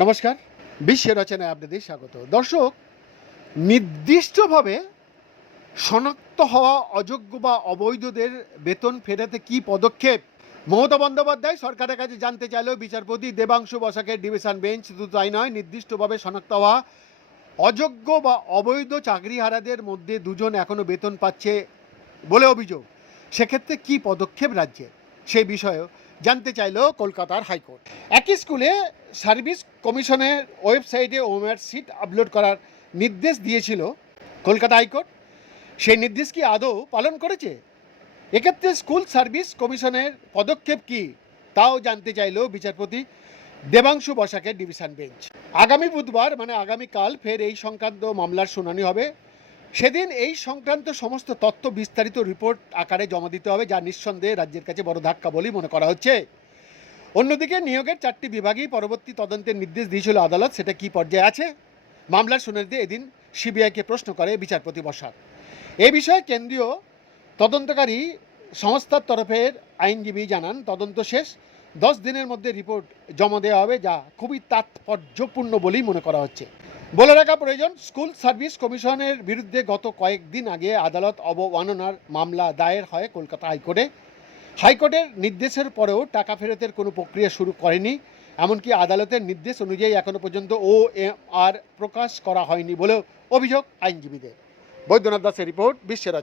নমস্কার। বিশ্ব রচনায় আপনাদের স্বাগত। দর্শক, নির্দিষ্টভাবে শনাক্ত হওয়া অযোগ্য বা অবৈধদের বেতন ফেরাতে কি পদক্ষেপ? মমতা বন্দ্যোপাধ্যায় সরকারের কাছে জানতে চাইলেও বিচারপতি দেবাংশু বসাকের ডিভিশন বেঞ্চ শুধু তাই নয়, নির্দিষ্টভাবে শনাক্ত হওয়া অযোগ্য বা অবৈধ চাকরিহারাদের মধ্যে দুজন এখনও বেতন পাচ্ছে বলে অভিযোগ। সেক্ষেত্রে কি পদক্ষেপ রাজ্যের সে বিষয়েও জানতে চাইল কলকাতার হাইকোর্ট। একই স্কুলে সার্ভিস কমিশনের ওয়েবসাইটে ওমের সিট আপলোড করার নির্দেশ দিয়েছিল কলকাতা হাইকোর্ট। সেই নির্দেশ কি আদৌ পালন করেছে? এক্ষেত্রে স্কুল সার্ভিস কমিশনের পদক্ষেপ কি তাও জানতে চাইল বিচারপতি দেবাংশু বসাকের ডিভিশন বেঞ্চ। আগামী বুধবার মানে আগামীকাল ফের এই সংক্রান্ত মামলার শুনানি হবে। সেদিন এই সংক্রান্ত সমস্ত তথ্য বিস্তারিত রিপোর্ট আকারে জমা দিতে হবে, যা নিঃসন্দেহে রাজ্যের কাছে বড় ধাক্কা বলেই মনে করা হচ্ছে। অন্যদিকে নিয়োগের চারটি বিভাগই পরবর্তী তদন্তের নির্দেশ দিয়েছিল আদালত, সেটা কি পর্যায়ে আছে? মামলার শুনানিতে এদিন সিবিআইকে প্রশ্ন করে বিচারপতি বসাক এ বিষয়ে কেন্দ্রীয় তদন্তকারী সংস্থার তরফের আইনজীবী জানান, তদন্ত শেষ। দশ দিনের মধ্যে রিপোর্ট জমা দেওয়া হবে, যা খুবই তাৎপর্যপূর্ণ বলেই মনে করা হচ্ছে। বলে রাখা প্রয়োজন, স্কুল সার্ভিস কমিশনের বিরুদ্ধে গত কয়েকদিন আগে আদালত অবমাননার মামলা দায়ের হয় কলকাতা হাইকোর্টে। হাইকোর্টের নির্দেশের পরেও টাকা ফেরতের কোনো প্রক্রিয়া শুরু করেনি, এমনকি আদালতের নির্দেশ অনুযায়ী এখনও পর্যন্ত ও এম আর প্রকাশ করা হয়নি বলেও অভিযোগ আইনজীবীদের। বৈদ্যনাথ দাসের রিপোর্ট বিশ্বের